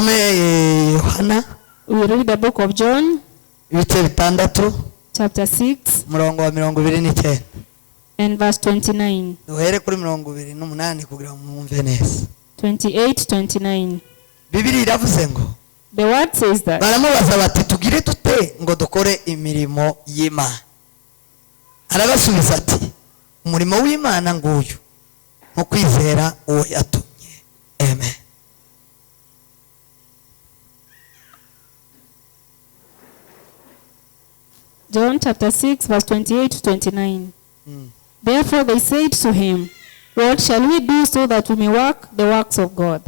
Yohana. We read the book of John, Ibice bitandatu. chapter 6, Murongo wa 29. and verse 29. Duhere kuri 28 kugira ngo mwumve neza. 28-29. Bibiliya iravuze ngo The word says that baramubaza bati tugire dute ngo dukore imirimo y'Imana. Arabasubiza ati umurimo w'Imana nguyu nko kwizera uwo yatumye. Amen. John chapter 6, verse 28-29. Therefore they said to him, what shall we do so that we may work the works of God?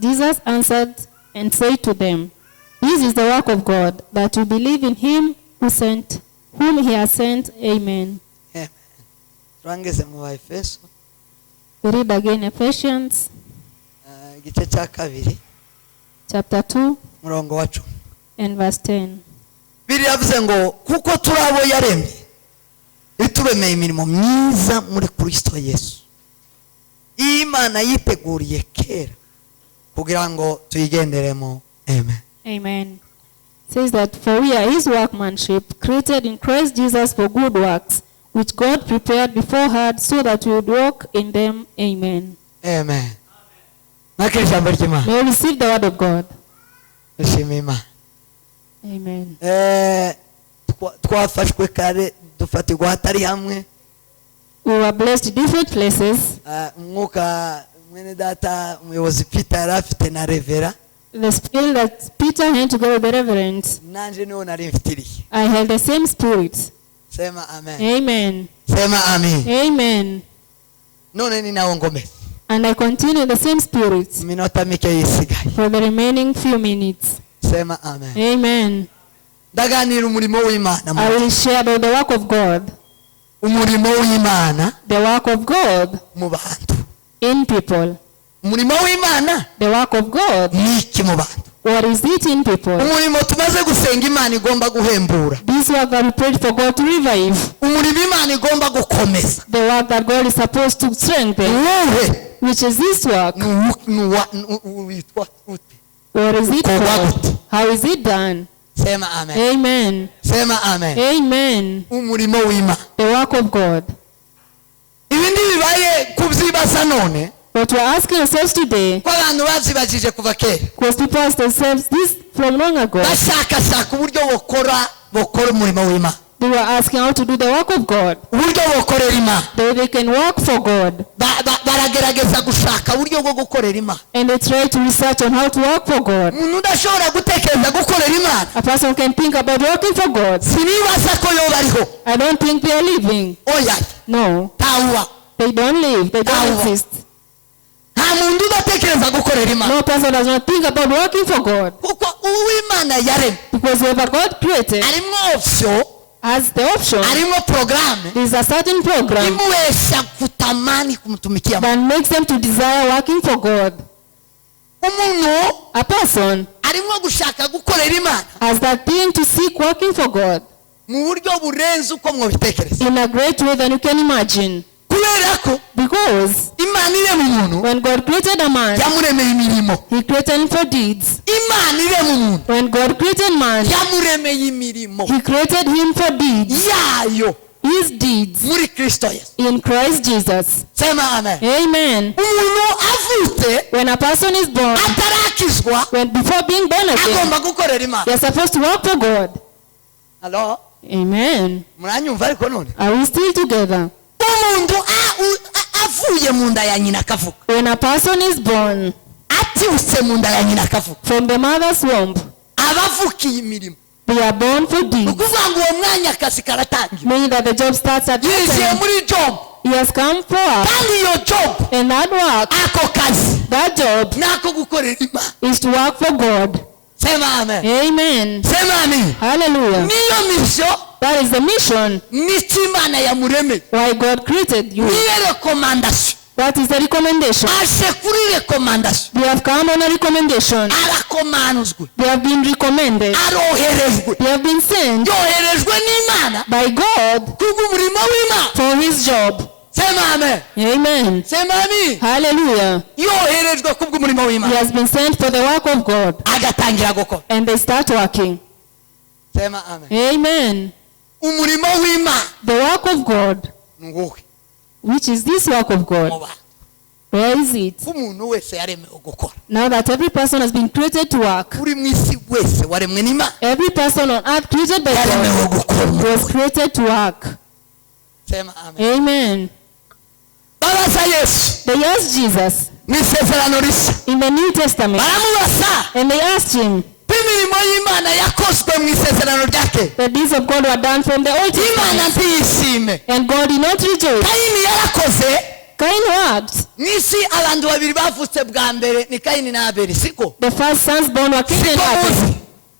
Jesus answered and said to them, this is the work of God, that you believe in him whom he has sent. Amen. Amen. Turangeze mu Efeso. We read again Ephesians Igice cya kabiri. chapter 2 Murongo wa 10. and verse 10. Bibiliya yavuze ngo kuko turabo yaremye itubemeye imirimo myiza muri Kristo Yesu. Imana yiteguriye kera kugira ngo tuyigenderemo. Amen. Amen. It says that for we are his workmanship, created in Christ Jesus for good works, which God prepared beforehand so that we would walk in them. Amen. Amen. Nakiri ijambo ry'Imana. May we receive the word of God. Nshimira Imana. Amen. Twafashwe kare dufatirwa hatari hamwe. We were blessed in different places. Mwuka mwene data umuyobozi Peter yari afite na revera. The spirit that Peter had to go with the reverend, Nanje niho nari mfitiriye. I held the same spirit. Sema amen. Amen. Sema amen. Amen. None ni nawo ngombe. And I continue the same spirit Minota mike yisigaye. for the remaining few minutes. Sema amen. Amen. Ndaganira umurimo w'Imana. I will share about the work of God. Umurimo w'Imana The work of God mu bantu. in people. Umurimo w'Imana The work of God. ni iki mu bantu? What is it in people? Umurimo tumaze gusenga Imana igomba guhembura. This work that we prayed for God to revive. Umurimo Imana igomba gukomeza. The work that God is supposed to strengthen. Wowe Which is this work. witwa ute? What is it Ukorwa called? gute? How is it done? Sema amen. Amen. Sema amen. Amen. Umurimo w'Imana. The work of God. Ibindi bibaye kubyibaza none. What we're asking ourselves today, Ko abantu bazibajije kuva kera. because people ask themselves this from long ago. Bashakashaka uburyo bokora umurimo w'Imana. They were asking how to do the work of God. Uburyo bokorera Imana. They can work for God. Baragerageza gushaka uburyo bwo gukorera Imana. And they try to research on how to work for God. Umuntu udashobora gutekereza gukorera Imana. A person can think about working for God. Sinibaza ko yoba ariho. I don't think they are living. Oya. No. Tawa. They don't live. They don't Tawa. exist. Nta muntu udatekereza gukorera Imana. No person does not think about working for God. Kuko uw'Imana yaremye. Because whoever God created Arimo option. has the option. Arimo programme. There is a certain program Imuwesha kutamani kumtumikia. that makes them to desire working for God. Umuntu A person arimo gushaka gukorera Imana has that thing to seek working for God mu buryo burenze uko mwobitekereza. in a great way than you can imagine. Kubera ko Because Imana ire mu muntu when God created a man, yamuremeye imirimo. he created him for deeds. Imana ire mu muntu When God created man, yamuremeye imirimo he created him for deeds. yayo His deeds muri Kristo Yesu. in Christ Jesus. Sema amen. Amen. Umuntu avutse When a person is born, atarakizwa before being born again, agomba gukorera Imana. you're supposed to work for God. Hello? Amen. Muranyumva ariko none? Are we still together? Umuntu avuye mu nda ya nyina akavuka. When a person is born Atiwuse mu nda ya nyina akavuka. from the mother's womb, Abavukiye imirimo. they are born for deeds. Ukuvuga ngo uwo mwanya akazi karatangira. Meaning that the job starts at that Yinjiye time. muri job. He has come for us. Kandi iyo job And that work, ako kazi that job nako gukorera Imana. is to work for God. Sema amen. Amen. Sema amen. Hallelujah. Niyo mission That is the mission n'icyo Imana yamuremeye. why God created you. Niyo recommendation. That is the recommendation. Aje kuri recommendation. They have come on a recommendation. Arakomanuzwe. They have been recommended. Aroherejwe. They have been sent Yoherejwe n'Imana by God kubw'umurimo w'Imana. for his job. Sema amen. Amen. Sema amen. Hallelujah. yoherejwe kubw'umurimo He w'Imana has been sent for the work of God. agatangira gukora. And they start working. Sema amen. Amen. Umurimo w'Imana The work of God, nguwe which is this work of God. mu bantu. Where is it? Umuntu wese yaremewe gukora. Now that every person has been created to work, Uri mu isi wese waremwe n'Imana every person on earth created by yaremewe God gukora. was created to work. Sema amen. Amen. Babaza Yesu They asked Jesus mu isezerano rishya in the New Testament, baramubaza and they asked him, imirimo y'Imana yakozwe mu isezerano ryake the deeds of God were done from the Old Imana Testament, ntiyishime. and God did not rejoice. Kayini yarakoze. Cain worked. Mu isi abantu babiri bavutse bwa mbere ni Kayini na Abeli, siko? The first sons born were Cain and Siko Abel. muzi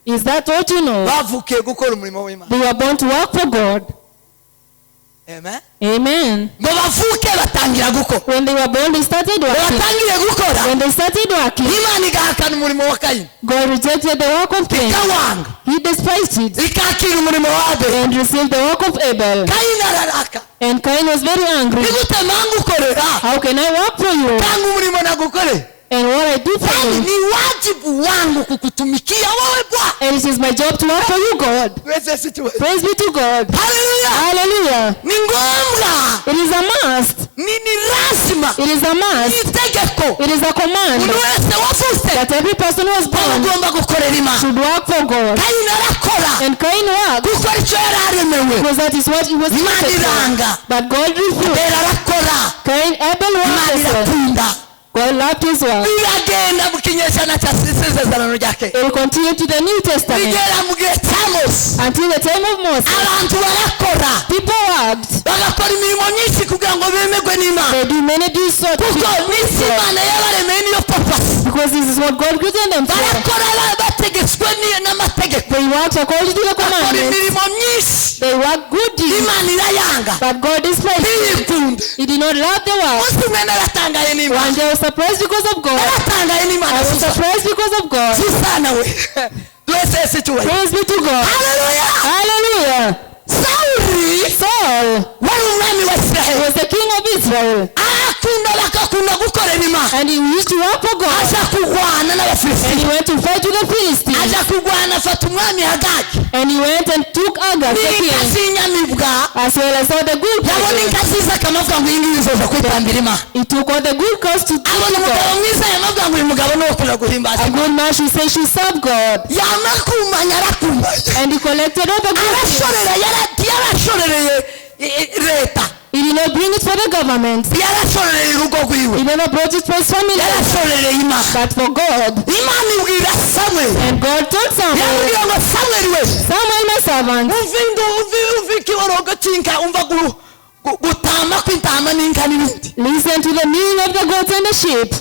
Is that what you know? bavukiye gukora umurimo w'Imana. They were born to work for God. Amen. Amen. Ngo bavuke batangira gukora. When they were born, they started working. Batangiye gukora. When they started working, Imana igahakana umurimo wa Kayini. God rejected the work of Cain. Ikawanga. He despised it Ikakira umurimo wa Abeli. and received the work of Abel. Kayini araraka. And Cain was very angry. Nigute mpamvu ukorera? How can I work for you? Tangu umurimo nagukore. And what I do for Kandi you? ni wajibu wangu kukutumikia wewe Bwana. And it is my job to work for you, God. Wese situ. Praise be to God. Hallelujah. Hallelujah. Ni ngombwa. It is a must. Ni lazima. It is a Ni must. itegeko. It is a command Umuntu wese wavutse that every person who was born agomba gukorera Imana. should work for God. Kayini arakora. And Cain worked Gukora icyo yari aremewe. because that is what he was Imana created for. iranga. But God refused. Abeli arakora. Abel Imana worked as well. irakunda. God loved his work. Biragenda mu kinyejana cya isezerano rya kera. It will continue to the New Testament Bigera mu gihe cya Mose. until the time of Moses. Abantu barakora. People worked. Bagakora imirimo myinshi kugira ngo bemerwe n'Imana. They do many deeds so Kuko n'isi Imana yabaremeye niyo purpose. because this is what God created them for. Barakora bategetswe n'amategeko. They work according to the Bakora commandments. imirimo myinshi. They work good deeds. Imana irayanga. But God despised it. Ntiyikunda. He did not love the work. Umunsi umwe naratangaye One n'Imana. day I was surprised because of God. Naratangaye n'Imana. I was surprised because of God. Susana we. Duwese ese cyubahiro. Praise be to God. Hallelujah. Hallelujah. Sawuli Saul wari umwami wa Israel. was the king of Israel. Bakakunda gukorera Imana. And he used to work for God. Aja kurwana And n'Abafilisiti. he went to fight with the Philistines. Aja kurwana afata umwami Hagagi. And he went and took Agag, the king, N'inka z'inyamibwa. as well as all the good Yabona cattle. inka ziza akamuvuga ngo iyi ngiyi izoza kwitambira Imana. He took all the good cows to Abona umugabo God. mwiza yamavuga ngo uyu mugabo ni uwo kurira guhimbaza A Imana. good man should say should serve God. Yamakumanya arakumanya. And he collected all the good things. yarashorereye leta. He did not bring it for the government. Yarashorereye urugo rwiwe. He never brought it for his family. Yarashorereye Imana. But for God. Imana ibwira Samuel. And God told Samuel, Yamubwira ngo Samuel we. Samuel, my servant, Umva ikiborogo cy'inka, umva gutama kw'intama n'inka n'ibindi. listen to the meaning of the goats and the sheep.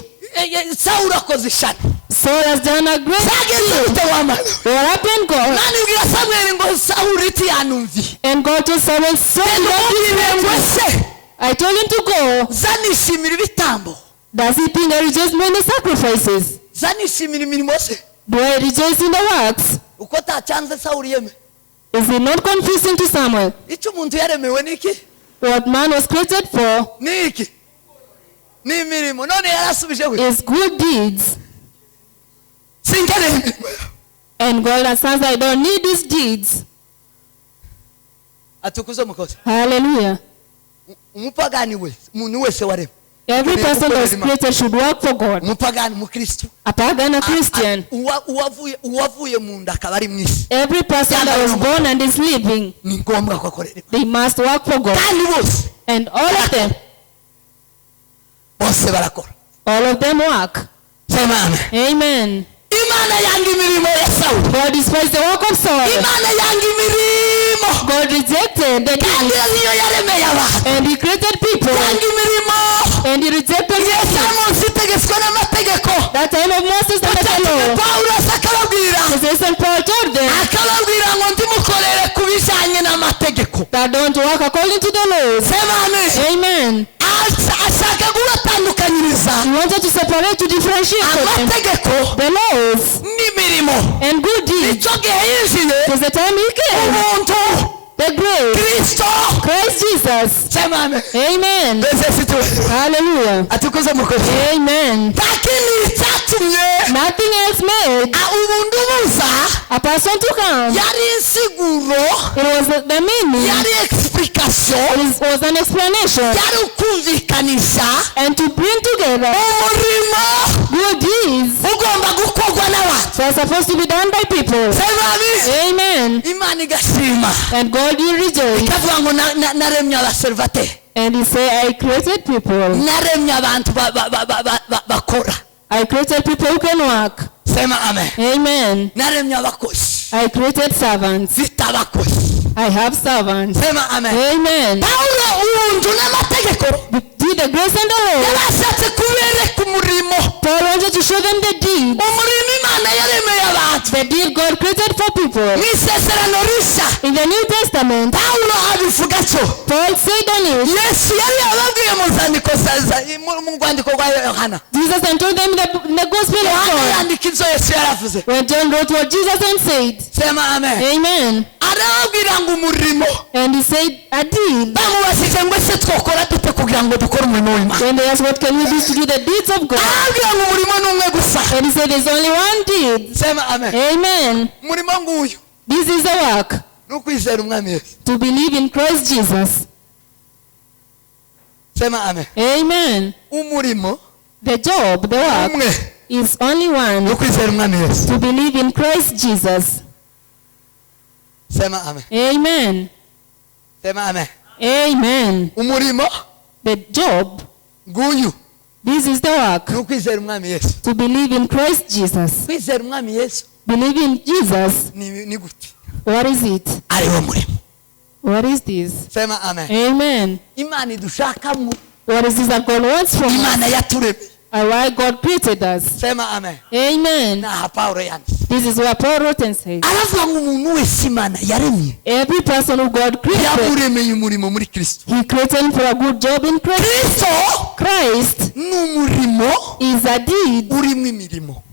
Sawuli akoze ishano. Saul has done a great Byageze bite wamana? What happened, God? Imana ibwira Samuel ngo Sawuli iti yanumviye. And God told Samuel, Saul, I told him to go. Zanishimira ibitambo. Does he think I rejoice when the sacrifices? Zanishimira imirimo se. Do I rejoice in the works? Uko tacyanze Sawuli yeme. Is it not confusing to Samuel? Icyo umuntu yaremewe niki? What man was created for Niki? Ni imirimo. None yarasubije we. is good deeds. Sinkeneye imirimo. And God answers, I don't need these deeds. Atukuze mukozi. Hallelujah. Umupagani wese, umuntu wese waremwe. Every person that was created should work for God. Umupagani mukristo. A pagan, a Christian. Uwavuye mu nda akaba ari mwisi. Every person that was born and is living, Ni ngombwa ko akorera Imana. they must work for God. Kandi bose. And all of them work. Sema amen. Amen. Imana yanga imirimo ya Sawuli. God despised the work of Saul. Imana yanga imirimo. God rejected the Kandi deeds. niyo yaremeye abantu. And he created people. Yanga imirimo. And he rejected Igihe the cya Mose itegetswe n'amategeko. That time of Moses and the law. Pawulo akababwira. The Saint Paul told them Akababwira ngo ndimukorere ku bijyanye n'amategeko. that don't work according to the laws. Sema amen. Amen. Ashaka kubatandukanyiriza He wanted to separate, to differentiate them. amategeko The laws n'imirimo. and good deeds. Icyo gihe yinjiye Because the time he came, umuntu the grace, Kristo. Christ Jesus. Sema amen. Amen. Mbese situ. Hallelujah. Atukuze mukozi. Amen. Takini cyatumye Nothing else made umuntu buza a person to come. yari insiguro, It was the meaning. yari explication, It was an explanation. yari ukumvikanisha And to bring together umurimo good deeds ugomba gukorwa n'abantu. that are supposed to be done by people. Sema amen. Amen. Imana igashima And God will rejoice. ikavuga ngo naremye abaservateri, And he said, I created people. naremye abantu bakora. I created people who can work. Sema amen. Amen. Naremye abakozi, I created servants. mfite abakozi. I have servants. Sema amen. Amen. Pawulo ubuntu n'amategeko Did the grace and the law. yarashatse kubereka umurimo, Paul wanted to show them the deed. umurimo Imana yaremeye abantu. The deed God created for people. Mu isezerano rishya In the New Testament, Pawulo abivuga cyo Paul said on it. Yesu yari yababwiye mu zandiko mu rwandiko rwa Yohana. Jesus and told them in the Gospel of Yohana John. yandika ibyo Yesu yaravuze. When John wrote what Jesus and said. Sema amen. Amen. Arababwira ngo umurimo, And he said, a deed. bamubajije ngo ese twakora dute kugira ngo dukore umurimo w'Imana. When they asked, what can we do to do the deeds of God? Arababwira ngo umurimo ni umwe gusa. And he said, there's only one deed. Sema amen. Amen. Umurimo nguyu This is the work. ni ukwizera umwami Yesu. To believe in Christ Jesus. Sema amen. Amen. Umurimo The job, the work, umwe is only ni one. ukwizera umwami Yesu. To believe in Christ Jesus. Sema amen. Amen. Sema amen. Amen. Umurimo The job, nguyu this is the work. ni ukwizera umwami Yesu. To believe in Christ Jesus. Kwizera umwami Yesu Believe in Jesus. ni gute? What is it? Ari wo murimo. What is this? Sema amen. Amen. Imana idushakamo, What is this that God wants from us? Imana yaturemye. And why God created us? Sema amen. Amen. Naha Pawulo yanditse This is what Paul wrote and said. aravuga ngo umuntu wese Imana yaremye Every person who God created, yamuremeye umurimo muri Kristo. He created him for a good job in Christ. Kristo Christ ni umurimo is a deed urimo imirimo.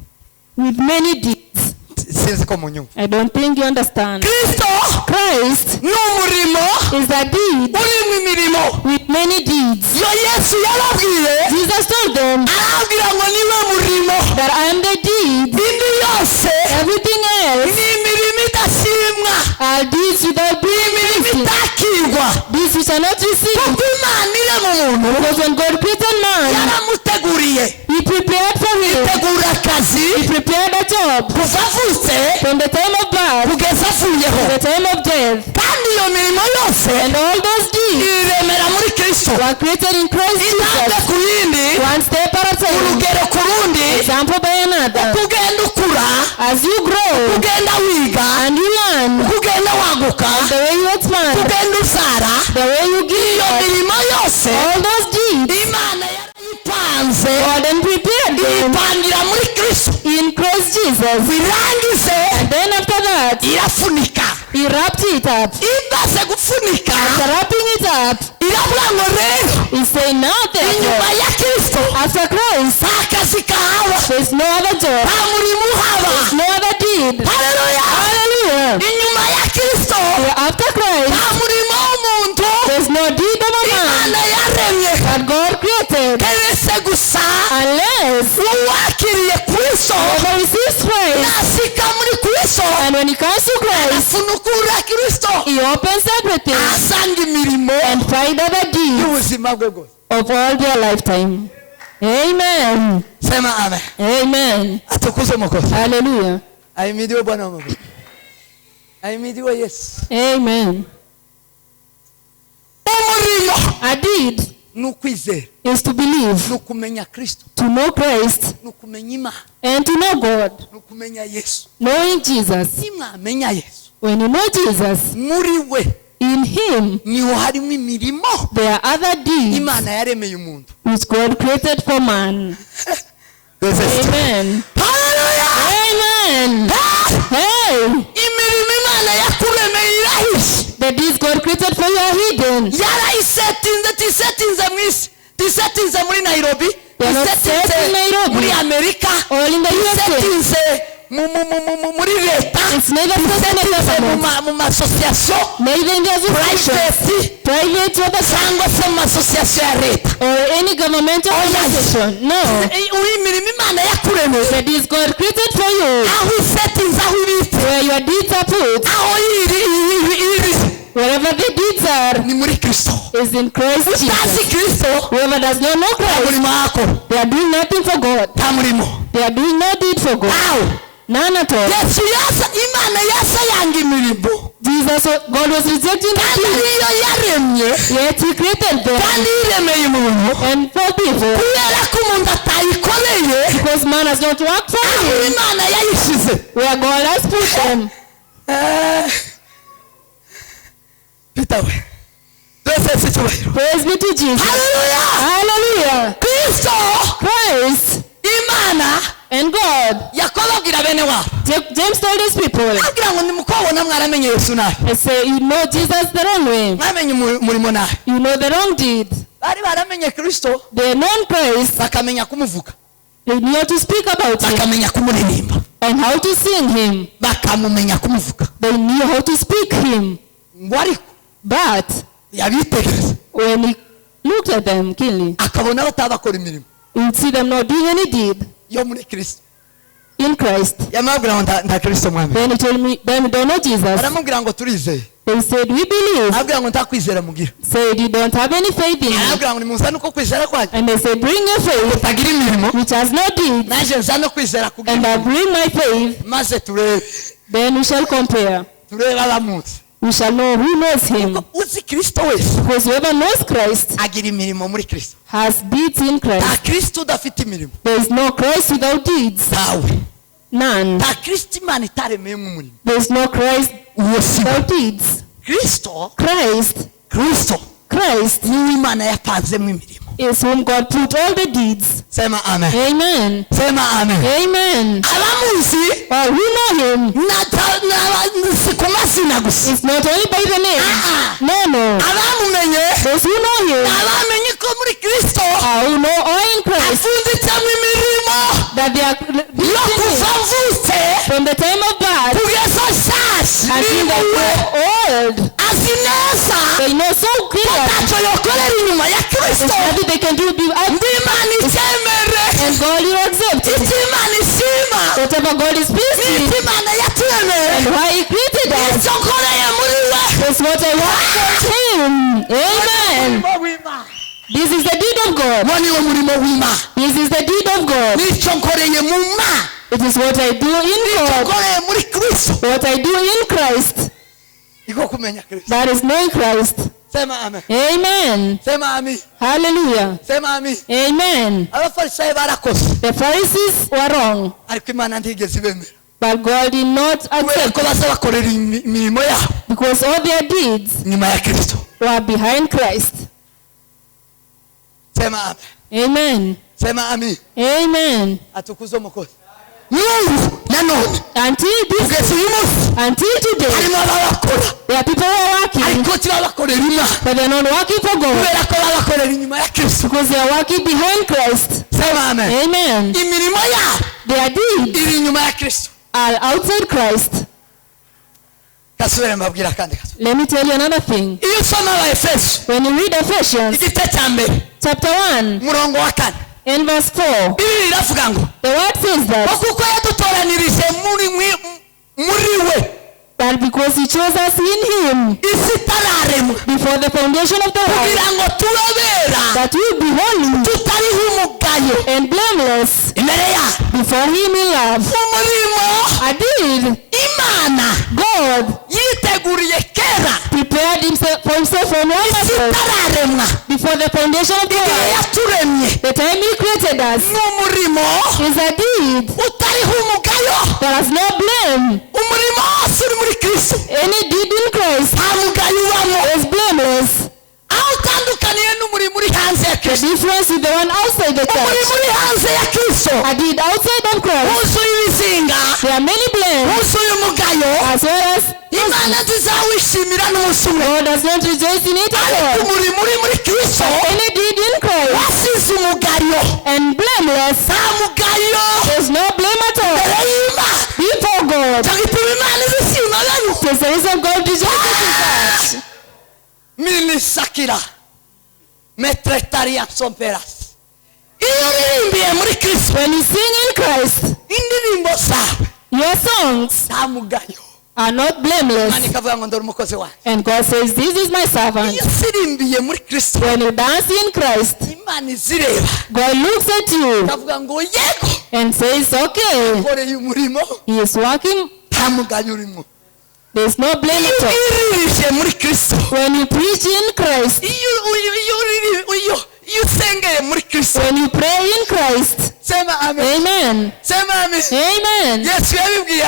with many deeds. Sinzi ko munyumva. I don't think you understand. Kristo Christ ni umurimo is a deed urimo imirimo. with many deeds. Yo Yesu yarabwiye, Jesus told them arabwira ngo niwe murimo, that I am the deed. indi yose Everything else ni imirimo idashimwa, are deeds without being imirimo received. itakirwa. Deeds which are not received. Kuko Imana irema umuntu Because when God created man, yaramuteguriye, He prepared for him. itegura akazi He prepared a job kuva avutse from the time of birth kugeza avuyeho, to the time of death. kandi iyo mirimo yose And all those deeds iremera muri Kristo, were created in Christ intambwe Jesus. ku yindi, One step at a time. urugero ku rundi, Example by another. kugenda ukura, As you grow kugenda wiga, and you learn, kugenda waguka, the way you expand, kugenda usara, the way you give, iyo mirimo yose all those deeds, Imana yarayipanze God and prepared them ipangira muri Kristo, in Christ Jesus. birangize And then after that, irafunika. He wrapped it up. Imaze gufunika After wrapping it up, iravuga ngo rero He said, now inyuma therefore, ya Kristo after Christ, nta kazi kahaba, there's no other job, nta murimo uhaba. no other deed. Haleluya. Hallelujah. Inyuma ya Kristo After Christ, nta murimo w'umuntu there's no deed of a man Imana yaremye that God created, keretse gusa unless uwakiriye Kristo whoever receives Christ, nasika muri Kristo and when he comes to Christ, afunukura Kristo he opens everything asanga imirimo and find other deeds y'ubuzima bwe bwose. of all their lifetime. Amen. Sema amen. Amen. Atukuzwe Mwokozi. Hallelujah. Ahimidiwe Bwana wa mabwana. Ahimidiwe Yesu. Amen. Umurimo A deed ni ukwizera, is to believe, ni ukumenya Kristo, to know Christ, ni ukumenya Imana, and to know God. ni ukumenya Yesu. Knowing Jesus. Nimwamenya Yesu, When you know Jesus, muri we in Him, niho harimo imirimo there are other deeds Imana yaremeye umuntu. which God created for man. Amen. Haleluya. Amen. Hey, Imirimo Imana yakuremeye irahishe, the deeds God created for you are hidden. yarayisetinze, tisetinze mu isi, tisetinze muri Nairobi, They are not set in tisetinze Nairobi muri Amerika, or in the USA tisetinze muri leta, It's neither present in government, mu masosiyasiyo neither in the associations, private cyangwa se mu masosiyasiyo ya leta. or any governmental organization. No. Imirimo Imana yakuremeye, That is God created for you, aho isetinze, aho ibitse, where your deeds are put, aho iri wherever the deeds are, ni muri Kristo. is in Christ Utazi Jesus. Kristo Whoever does not know nta Christ, murimo wakora, they are doing nothing for God. nta murimo. They are doing no deed for God. Aho None at all. Yesu Imana yanga imirimo, Jesus, God was rejecting the kandi deeds, ariyo yaremye, yet He created them kandi yiremeye umuntu and for people, kubera ko umuntu atayikoreye because man has not worked for aho Him, Imana yayishyize. where God has put them. Peter we twese icyubahiro. Praise be to Jesus. Haleluya. Hallelujah. Kristo Christ Imana and God. Yakobo abwira bene wabo, James told his people, abwira ngo nimukobona mwaramenye Yesu nabi, I say, you know Jesus the wrong way. mwamenye umurimo nabi. You know the wrong deed. Bari baramenye Kristo, They know Christ. bakamenya kumuvuga, They knew how to speak about Him bakamenya kumuririmba, and how to sing Him. bakamumenya kumuvuga. They knew how to speak Him. Ngo ariko But yabitegereza when He looked at them keenly, akabona batabakora imirimo He would see them not doing any deed yo muri Kristo. in Christ. Yamabwira ngo nta Kristo mwami. Then He told me, then we don't know Jesus. Aramubwira ngo turizeye, They said, we believe. abwira ngo ntakwizera mugira, Said, you don't have any faith in me. arabwira ngo nimuzane uko kwizera kwanyu And they said, bring your faith, utagira imirimo, which has no deed, naje nzane kwizera kugira, and I bring my faith. maze turebe Then we shall compare. abamutse. We shall know who knows Him. Uzi Kristo wese Because whoever knows Christ agira imirimo muri Kristo. has deeds in Nta Christ. Kristo udafite imirimo, There is no Christ without deeds. ntawe. None. Nta Kristo Imana itaremeyemo umurimo. There is no Christ Uwo si we. without deeds. Kristo Christ niwe Imana yapanzemo imirimo. is whom God put all the deeds. Sema amen. Amen. Sema amen. Amen. Abamuzi Well, who know Him? si ku mazina gusa. It's not only by the name. No. Abamumenye Those who know Him abamenye ko muri Kristo who know all in Christ, afunditsemo imirimo that they are yo kuva mvutse from the time of birth kugeza nshaje until they niwe grow old. azi neza They know so ko clear ntacyo yokorera inyuma ya there's Kristo. nothing they can do Ndi Imana icyemere, and God will accept it. icyo Imana ishima, Whatever God is pleased icyo with Imana yaturemeye, and why He created us icyo nkoreye muri we. is what I want from Him. Amen. Umurimo w'Imana. This is the deed of God. Uwo ni wo murimo w'Imana. This is the deed of God. Nicyo nkoreye mu Mana, It is what I do in nicyo God. nkoreye muri Kristo. What I do in Christ. Iko kumenya Kristo. That is knowing Christ. Sema amen. Amen. Sema amen. Hallelujah. Sema amen. Amen. Abafarisayo barakoze, The Pharisees were wrong, ariko Imana ntigeze ibemera. but God did not Kubera accept ko baza bakorera imirimo yabo because all their deeds nyuma ya Kristo. were behind Christ. Sema amen. Amen. Sema amen. Amen. Atukuze umukozi. N'ubu nanone Until this, kugeza uyu munsi until today, harimo ababakora, there are people who are working, ariko tibabakorera Imana but they are not working for God kubera ko babakorera inyuma ya Kristo. because they are working behind Christ. Sema amen. Amen. Imirimo yabo Their deeds iri inyuma ya Kristo. are outside Christ. Kasubire mbabwira kandi kaso. Let me tell you another thing. Iyo usoma Abaefeso When you read Ephesians igice cya mbere chapter 1 umurongo wa 4, and verse 4, Bibiri iravuga ngo the word says ko that kuko yadutoranirije muri we that because He chose us in Him isi itararemwa before the foundation of the world, kugira ngo turobera that we be holy tutariho umugayo and blameless imbere yayo. before Him in love. Umurimo I did. Imana God yiteguriye kera prepared for Himself from long isi ago itararemwa, before the foundation of the igihe world. yaturemye The time He created us n'umurimo is a deed utariho umugayo. that has no blame. Umurimo wose uri muri Kristo Any deed in Christ nta mugayo ubamo. is blameless. Aho utandukaniye n'umurimo uri hanze ya The Kristo, difference with the one outside the umurimo church, uri hanze ya Kristo a deed outside of Christ, wuzuye ibizinga, there are many blames, wuzuye umugayo. as well as Imana ntizawishimira n'umunsi umwe. God does not rejoice in it at all. Umurimo uri muri Kristo Any deed in Christ wasize umugayo, and blameless, nta mugayo there's no blame at all imbere y'Imana. God. cyagituma imana izishima nayo There's the reason God rejoices in that. minisakira metretarian somperas iyo uririmbiye muri Kristo When you sing in Christ, indirimbo zawe your songs nta mugayo are not imana blameless. ikavuga ngo ndori umukozi wanjye And God says, this is my servant. iyo usirimbiye muri Kristo When you dance in Christ, imana izireba God looks at you ikavuga ngo yego and says, okay, koreye umurimo he is working. nta mugayo urimo There's no blame iyo at all. uririje muri Kristo When you preach in Christ, iyo usengeye muri Kristo when you pray in Christ, sema amen amen, sema amen amen. Yesu yabibwiye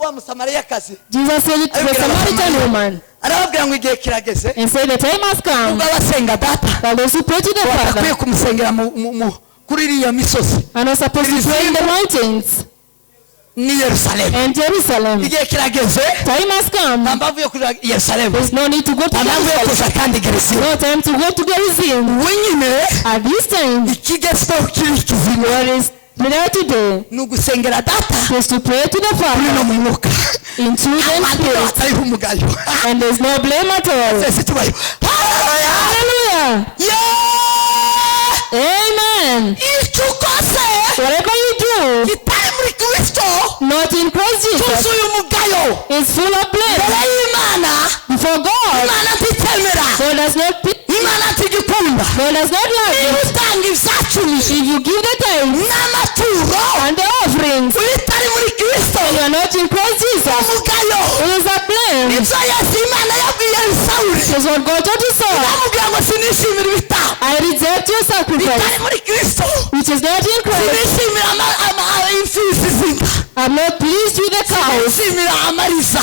wa musamariyakazi Jesus said it to the Samaritan woman arababwira ngo igihe kirageze and said, the time has come ubwo abasenga data that those who pray to the bakwiye Father kumusengera kuri iriya misozi and are supposed to pray in the mountains ni Yerusalemu and Jerusalem. igihe kirageze Time has come. nta mpamvu yo kuja Yerusalemu There's no need to go to nta mpamvu yo Jerusalem. kuja kandi Gerizim No time to go to Gerizim. wenyine At this time, ikigezweho kiri kizima what is there today ni ugusengera data is to pray to the kuri no Father mu mwuka in truth and abantu spirit, batariho umugayo and there's no blame at all. twese tubayo haleluya Hallelujah. Amen. icyo ukoze Whatever you do, kitari muri Kristo not in Christ Jesus, cyuzuye umugayo is full of blame. mbere y'Imana Before God, Imana ntitemera God does not Imana ntigikunda God does not love niba you. utanga izacumi If you give the tithes n'amaturo and the offerings, bitari muri Kristo and you are not in Christ Jesus, umugayo it is a blame. ibyo Yesu Imana yabwiye Sawuli It is what God told you, Saul. amubwira ngo sinishimira ibitabo I reject your sacrifice, bitari muri Kristo which is not in Christ. sinishimira imfizi z'inka I'm not pleased with the cows, sinishimira amariza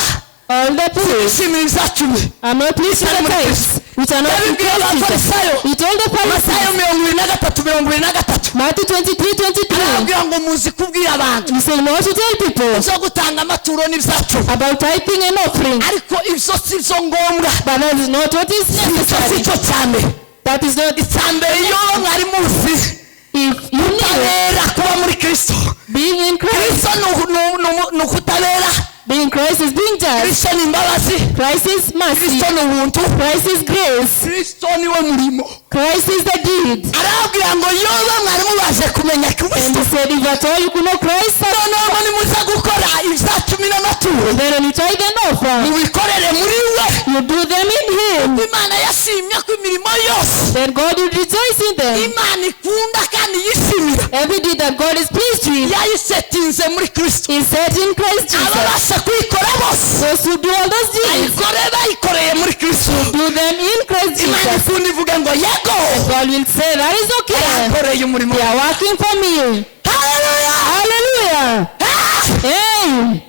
all the pigs. sinishimira izacumi I'm not pleased with the tithes, which are not in yabibwiye Christ Jesus. abafarisayo He told the Matayo Pharisees, 23:23 Matthew 23:23, arababwira ngo muzi kubwira abantu you say no to tell people zo gutanga amaturo n'ibyacumi about tithing and offering, ariko ibyo si byo ngombwa but that is not what is icyo si necessary. cyo cyane That is not. icya mbere iyo mwari muzi If you need utabera kuba muri Kristo being in Christ, Kristo ni ukutabera being Christ is being just. Kristo ni imbabazi Christ is mercy. Kristo ni ubuntu Christ is grace. Kristo niwe murimo Christ is the deed. arababwira ngo yoba mwari mubaje kumenya And Kristo he said, if at all you could know Christ, noneho ngo nimuza gukora ibyacumi n'amaturo then when you tithe and offer, mubikorere muri we you do them in Him. Imana yashimye ko imirimo yose Then God will rejoice in them. Imana ikunda kandi yishimira Every deed that God is pleased with yayisetinze muri Kristo is set in Christ Jesus. ababasha kuyikora bose Those who do all those deeds, ayikore bayikoreye muri Kristo do them in Christ Imana Jesus. ikunda ivuga ngo yego God will say, that is okay. yakoreye umurimo They are working for me. haleluya Hallelujah. Hey,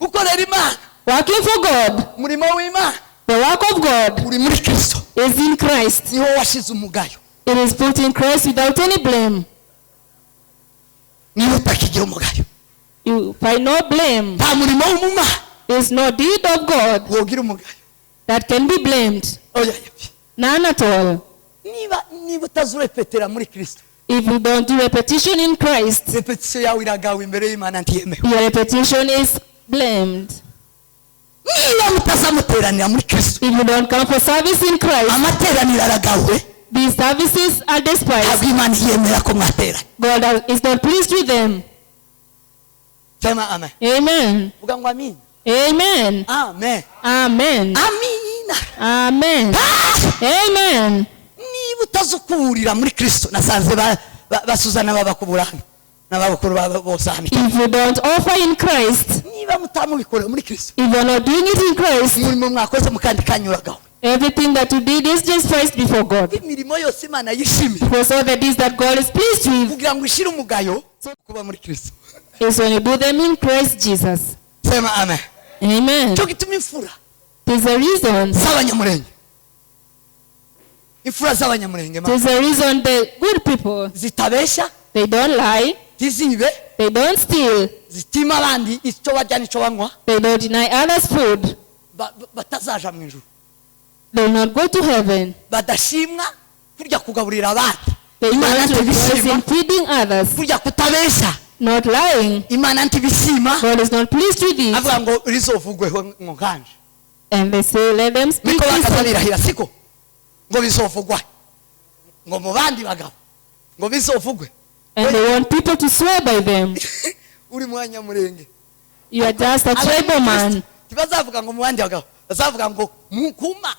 gukorera Imana working for God. umurimo w'Imana The work of God uri muri Kristo is in Christ. niho washize umugayo It is put in Christ without any blame. niho utakigira umugayo You find no blame. nta murimo w'umumana There is no deed of God wogira umugayo that can be blamed. oya yebye None at all. niba utazurepetera muri Kristo If you don't do repetition in Christ, repetition yawe iragawe imbere y'Imana ntiyemewe your repetition is blamed. niba mutazamuteranira muri Kristo If you don't come for service in Christ, amateraniro aragawe these services are despised. ntabwo Imana yemera ko mwaterana God is not pleased with them. sema amen Amen. vuga ngo amin Amen. amen Amen. amina Amen. Amen. niba utazukurira muri Kristo nasanze basuzana babakuburana n'abakuru bose hano If you don't offer in Christ, niba mutamubikorera muri Kristo if you're not doing it in Christ, umurimo mwakoze mukandi kanyuragaho everything that you did is despised before God. imirimo yose Imana yishimiye Because all the deeds that God is pleased with kugira ngo ishire umugayo kuba muri Kristo is when you do them in Christ Jesus. sema amen Amen. cyo gituma imfura There's a reason. z'abanyamurenge imfura z'abanyamurenge There's a reason the good people, zitabeshya they don't lie, ntizibe they don't steal, zitima abandi icyo barya n'icyo banywa they don't deny others food, batazaja mu ijuru they will not go to heaven. badashimwa kurya kugaburira abandi They Imana don't rejoice ntibishima in feeding others. kurya kutabeshya not lying. imana ntibishima God is not pleased with it. avuga ngo rizovugweho ngo nkanje And they say, let them speak niko this. bakazabirahira siko ngo bizovugwa ngo mu bandi bagabo ngo bizovugwe And they want people to swear by them. uri mwanya murenge You are just a tribal man. tibazavuga ngo mu bandi bagabo bazavuga ngo kuma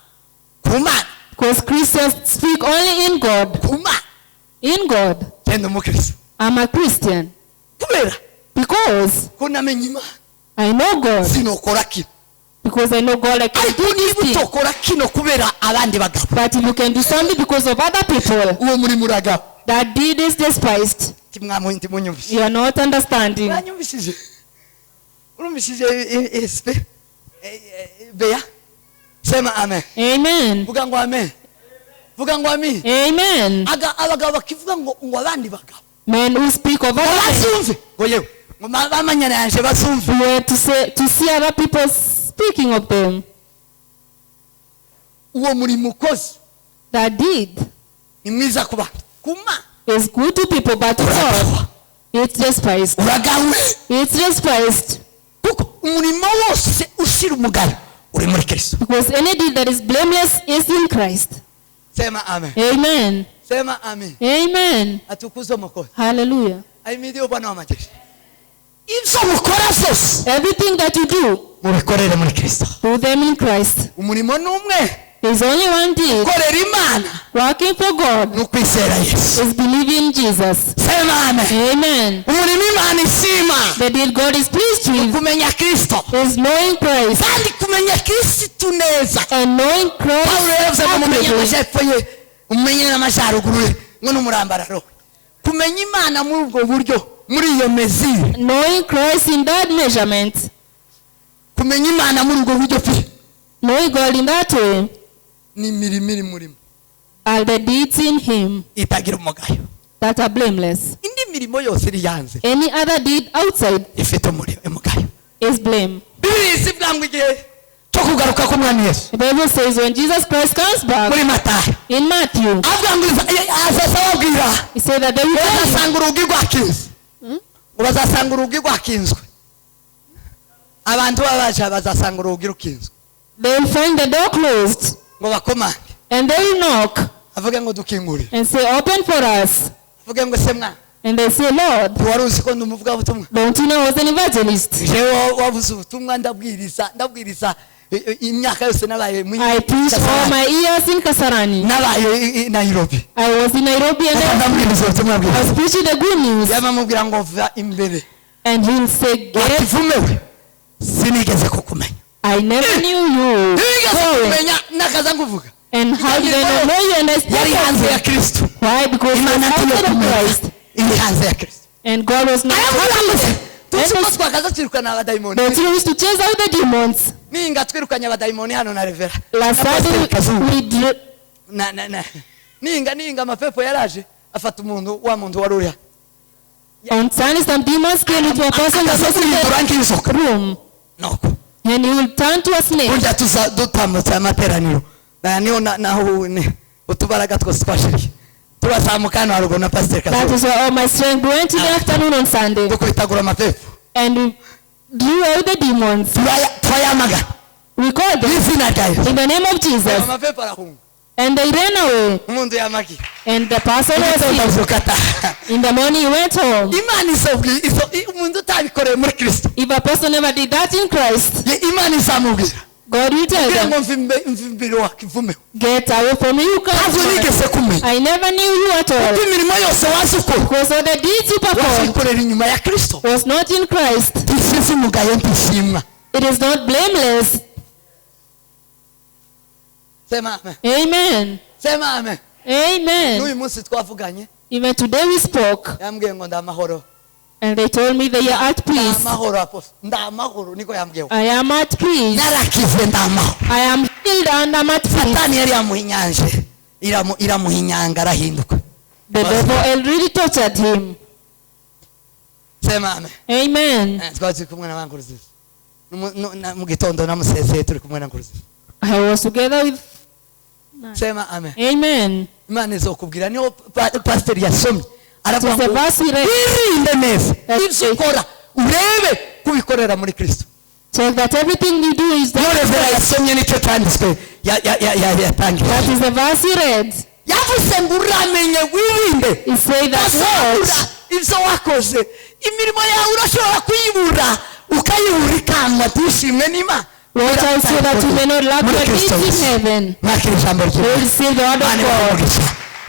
Because Christians speak only in God. kuma In God. genda umukristo I'm a Christian. kubera Because ko namenye imana I know God. sinokora kino Because I know God, I can ariko do this niba thing. utokora kino kubera abandi bagabo But if you can do something because of other people, uwo muri muragabo that deed is despised. timunyumvise You are not understanding. uranyumvishije urumvishije espe beya sema amen Amen. vuga ngo amen vuga ngo amen Amen. abagabo bakivuga ngo abandi bagabo Men who speak of other things, bazumve ngo yewe ngo bamanyana yanje bazumve we have to see other people speaking of them. uwo muri mukozi That deed ni mwiza ku bantu kuma is good to people, but to God, it's despised. uragawe It's despised. kuko umurimo wose ushyira umugayo uri muri kristo Because any deed that is blameless is in Christ. sema amen Amen. sema amen Amen. atukuze umukozi Hallelujah. ahimidiwe bwana w'amajeshi ibyo mukora byose Everything that you do, mubikorere muri kristo do them in Christ. umurimo ni umwe There's only one deed. gukorera imana Working for God ni ukwizera yesu is believing in Jesus. sema amen Amen. umurimo imana ishima The deed God is pleased with kumenya kristo is knowing Christ. kandi kumenya kristo neza And knowing Christ pawulo yaravuze ngo mumenye accurately. amajyepfo ye umenye n'amajyaruguru ye ngo n'umurambararo kumenya imana muri ubwo buryo muri iyo mezire Knowing Christ in that measurement. kumenya imana muri ubwo buryo pe Knowing God in that way ni imirimo iri murimo are the deeds in Him itagira umugayo that are blameless. indi mirimo yose iri yanze Any other deed outside ifite umugayo is blame. bibiri isivuga ngo igihe cyo kugaruka k'umwami yesu The Bible says when Jesus Christ comes back muri matayo in Matthew, avuga ngo azaza ababwira He said that they will tell you, bazasanga urugi rwakinzwe ngo bazasanga urugi rwakinzwe abantu babaje bazasanga urugi rukinzwe they will find the door closed ngo bakomange and they will knock avuge ngo dukingurire and say, open for us. avuge ngo se mwana And they say, Lord, wari uzi ko ndi umuvugabutumwa don't you know I was an evangelist? jewe wavuze ubutumwa ndabwiriza imyaka yose nabaye I preached all my years in Kasarani. nabaye i Nairobi I was in Nairobi and ndabwiriza ubutumwa I bwiza was preaching the good news. yamamubwira ngo va imbere And he'll say, get, ativumewe sinigeze kukumenya I never knew you. nigeze Go. kumenya nakaza nguvuga And how did I not know you? And I yari hanze ya spoke. Kristo Why? Because he was imana outside of tuyokumenya Christ. iri hanze ya Kristo And God was not happy. tuzi ko twakaza twirukana abadayimoni Don't you used to chase out the demons? ninga twirukanye abadayimoni hano na revera Last Sunday we did. ninga amapepo yaraje afata umuntu wa muntu wari uriya On Sunday, some demons came into a person that was in akazakuhindura nk'inzoka the room. nuko And he will turn to a snake. burya dutambutse amateraniro niho naho utubaraga twose twashiriye tubazamuka hano haruguru na pasiteri That kazuba is why all my strength went in the afternoon on Sunday. dukwitagura amapepo And we drew out the demons. turayamagana We called them n'izina rya Yesu in the name of Jesus. amapepo arahunga And they ran away. umuntu yamagiye And the person was healed. ndazukata In the morning he went home. imana umuntu utabikoreye muri Kristo If a person never did that in Christ, imana izamubwira God will tell kugira them, ngo mve imbere wakivumeho get away from me, you ntabwo can't. nigeze kumenya I never knew you at all. kuko imirimo yose wazi ukora Because all the deeds you performed wazikorera inyuma ya Kristo was not in Christ. isize umugayo ntishimwa It is not blameless. sema amen Amen. sema amen Amen. n'uyu munsi twavuganye Even today we spoke, yambwiye ngo ndamahoro and they told me they are at peace. ndamahoro aposto ndamahoro niko yambwiye I am at peace. narakize ndamahoro I am healed and I'm at peace. satani yari yamuhinyanje iramuhinyanga arahinduka The devil already tortured him. sema amen Amen. twari turi kumwe n'abankuruzizi mu gitondo namusezeye turi kumwe na nkuruzizi I was together with. sema amen Amen. imana izokubwira niho pasiteri yasomye aravuga It is a ngo verse we read. wirinde neza That's ibyo it. ukora urebe kubikorera muri Kristo. Check that everything you do is done iyo in revera Christ. yasomye nicyo cyanditswe yatangiye. That is the verse he read. yavuze ngo uramenye wirinde. He said that Bazabura watch. ibyo wakoze imirimo yawe urashobora kuyibura ukayibura ikanwa ntishimwe n'Imana. Watch out so that you may not lack your deeds in heaven. mwakira ijambo You will receive the word of God.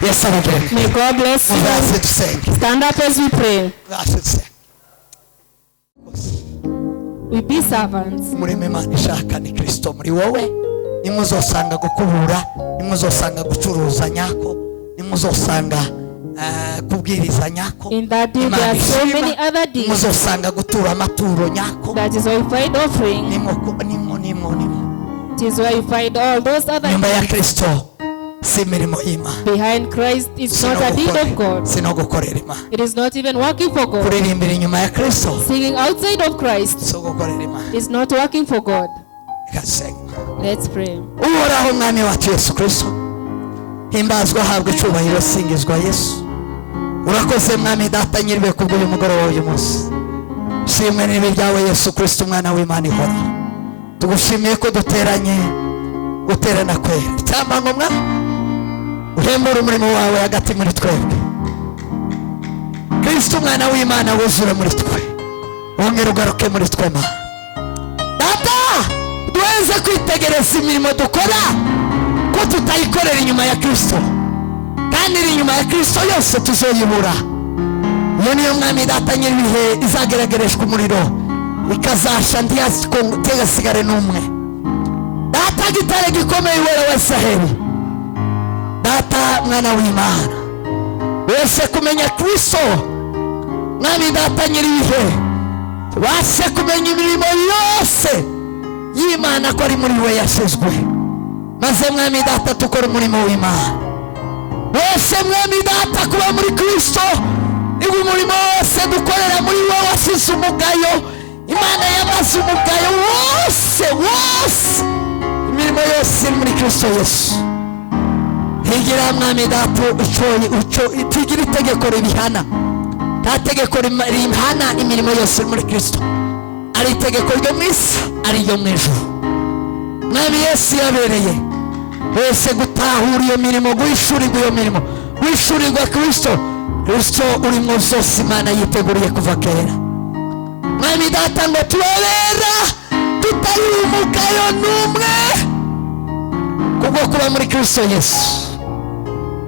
Yes, abageni. May God bless muzaze you. dusenge. Stand up as we pray. muzaze dusenge. We be servants. umurimo Imana ishaka ni Kristo muri wowe. nimuzosanga gukubura, nimuzosanga gucuruza nyako, nimuzosanga kubwiriza nyako. In that day there are so many other deeds. nimuzosanga gutura amaturo nyako. That is why you find offering. nimo It is why you find all those other nyuma ya deeds. Kristo si imirimo y'Imana. Behind Christ is not a deed of God. sino gukorera Imana. It is not even working for God. kuririmbira inyuma ya Kristo Singing outside of Christ so gukorera Imana. is not working for God. Kasenga. Let's pray. uhoraho mwami wacu Yesu Kristo, himbazwa habwe icyubahiro, singizwa Yesu. urakoze mwami data nyiriwe kubw'uyu mugoroba w'uyu munsi. shimwe n'ibi byawe Yesu Kristo umwana w'Imana ihoraho. tugushimiye ko duteranye guterana kwera cyangwa ngo uhembura umurimo wawe hagati muri twebwe. Kristo umwana w'Imana wuzure muri twe, wongere ugaruke muri twe Mana. Data duheze kwitegereza imirimo dukora ko tutayikorera inyuma ya Kristo, kandi iri inyuma ya Kristo yose tuzoyibura. iyo niyo mwami data nyiribihe izageragereshwa umuriro ikazasha ntiyasigare n'umwe. data gitare gikomeye wera wa Israheli, data mwana w'Imana wese kumenya Kristo mwami data nyiribihe, wase kumenya imirimo yose y'Imana ko ari muri we yashizwe, maze mwami data tukora umurimo w'Imana. wese mwami data kuba muri Kristo niba umurimo wose dukorera muri we wasize umugayo. Imana yamaze umugayo wose imirimo yose iri muri Kristo Yesu. higira mwami data itigira itegeko ribihana, nta tegeko rihana imirimo yose muri Kristo, ari itegeko ryo mu isi ari ryo mu ijuru. mwami Yesu yabereye wese gutahura iyo mirimo, guhishurirwa iyo mirimo, guhishurirwa Kristo urimo zose Imana yiteguriye kuva kera. mwami data ngo tubabera tutari umugayo n'umwe kubwo kuba muri Kristo Yesu.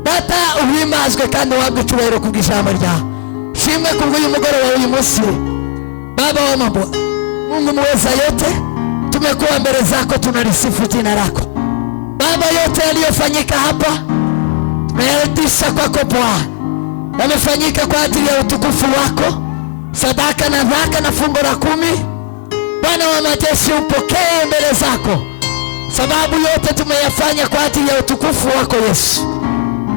data uhimazwe kandi uhabwe icyubahiro kubw'ijambo ryawe. shimwe kubw'uyu mugoroba w'uyu munsi. Baba wa mambo, Mungu muweza yote, tumekuwa mbele zako tunalisifu jina lako. Baba, yote yaliyofanyika hapa tumeyarudisha kwako Bwana, yamefanyika kwa ajili ya utukufu wako. Sadaka na zaka na fungo la 10, Bwana wa majeshi, upokee mbele zako, sababu yote tumeyafanya kwa ajili ya utukufu wako Yesu.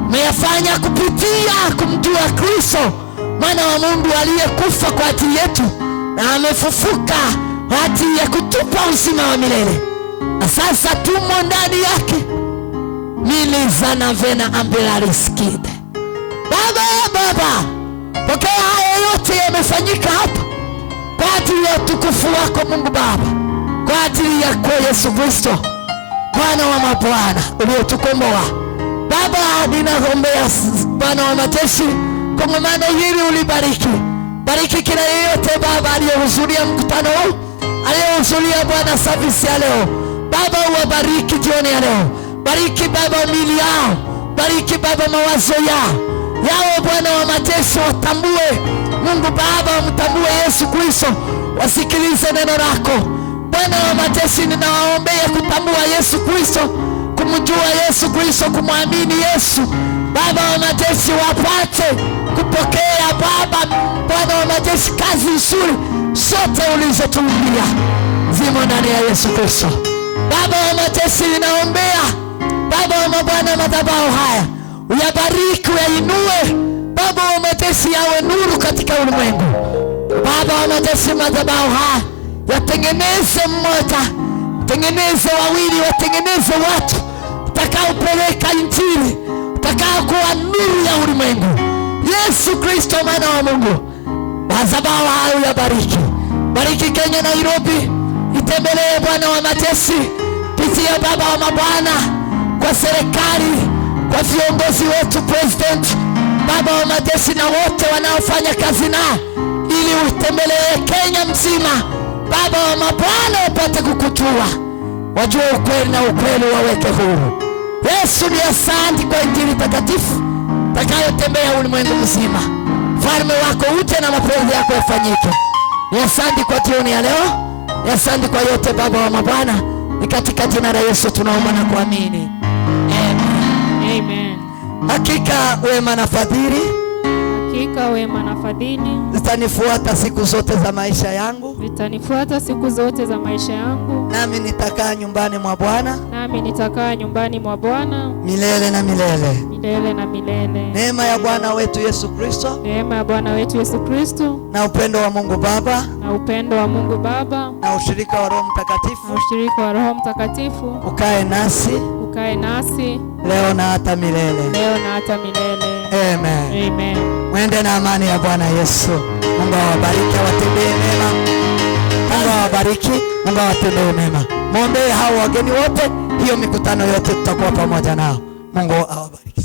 Tumeyafanya kupitia kumjua Kristo mwana wa Mungu aliyekufa kwa ajili yetu na amefufuka kwa ajili ya kutupa uzima wa milele, na sasa tumo ndani yake. milizana vena ambelariskide. Baba, pokea haya yote yamefanyika hapa kwa ajili ya utukufu wako Mungu Baba, kwa ajili yako Yesu Kristo Bwana wa mabwana uliotukomboa. Baba, ninaombea Bwana wa majeshi kongamano hili ulibariki. Bariki kila yeyote Baba aliyehudhuria mkutano huu, aliyehudhuria Bwana service ya leo. Baba, uwabariki jioni ya leo. Bariki Baba mili yao, bariki Baba mawazo yao Bwana wa majeshi, watambue Mungu Baba, wamtambue Yesu Kristo, wasikilize neno lako Bwana wa majeshi. Ninawaombea kutambua Yesu Kristo, kumjua Yesu Kristo, kumwamini Yesu Baba wa majeshi, wapate kupokea Baba Bwana wa majeshi kazi nzuri zote ulizotuambia zimo ndani ya Yesu Kristo. Baba wa majeshi, ninaombea Baba wa mabwana madhabahu haya, uyabariki, uyainue Baba wa majeshi, yawe nuru katika ulimwengu. Baba wa majeshi, madhabahu haya yatengeneze mmoja, tengeneze wawili, watengeneze watu utakaopeleka injili, utakao kuwa nuru ya ulimwengu. Yesu Kristo mwana wa Mungu, madhabahu hayo yabariki. Bariki Kenya, Nairobi, itembelee Bwana wa majeshi, pitia Baba wa mabwana, kwa serikali, kwa viongozi wetu, president, Baba wa majeshi na wote wanaofanya kazi nao, ili utembelee Kenya mzima, Baba wa mabwana, wapate kukujua, wajue ukweli na ukweli waweke huru. Yesu, ni asante kwa injili takatifu takayotembea ulimwengu mzima. Falme wako uje na mapenzi yako yafanyike. Ni asante kwa jioni ya leo. Ni asante kwa yote Baba wa mabwana. Ni katika jina la Yesu tunaomba na kuamini. Amen. Amen. Hakika wema na fadhili, hakika wema na fadhili zitanifuata siku zote za maisha yangu. Zitanifuata siku zote za maisha yangu. Nami nitakaa nyumbani mwa Bwana. Nami nitakaa nyumbani mwa Bwana milele na milele. Milele na milele. Neema ya Bwana wetu Yesu Kristo. Neema ya Bwana wetu Yesu Kristo. Na upendo wa Mungu Baba. Na upendo wa Mungu Baba. Na ushirika wa Roho Mtakatifu. Na ushirika wa Roho Mtakatifu. Ukae nasi. Ukae nasi. Leo na hata milele. Leo na hata milele. Amen. Amen. Mwende na amani ya Bwana Yesu. Mungu awabariki, awatendee mema. Mungu awabariki, Mungu awatendee mema. Muombe hao wageni wote, hiyo mikutano yote tutakuwa pamoja nao. Mungu awabariki.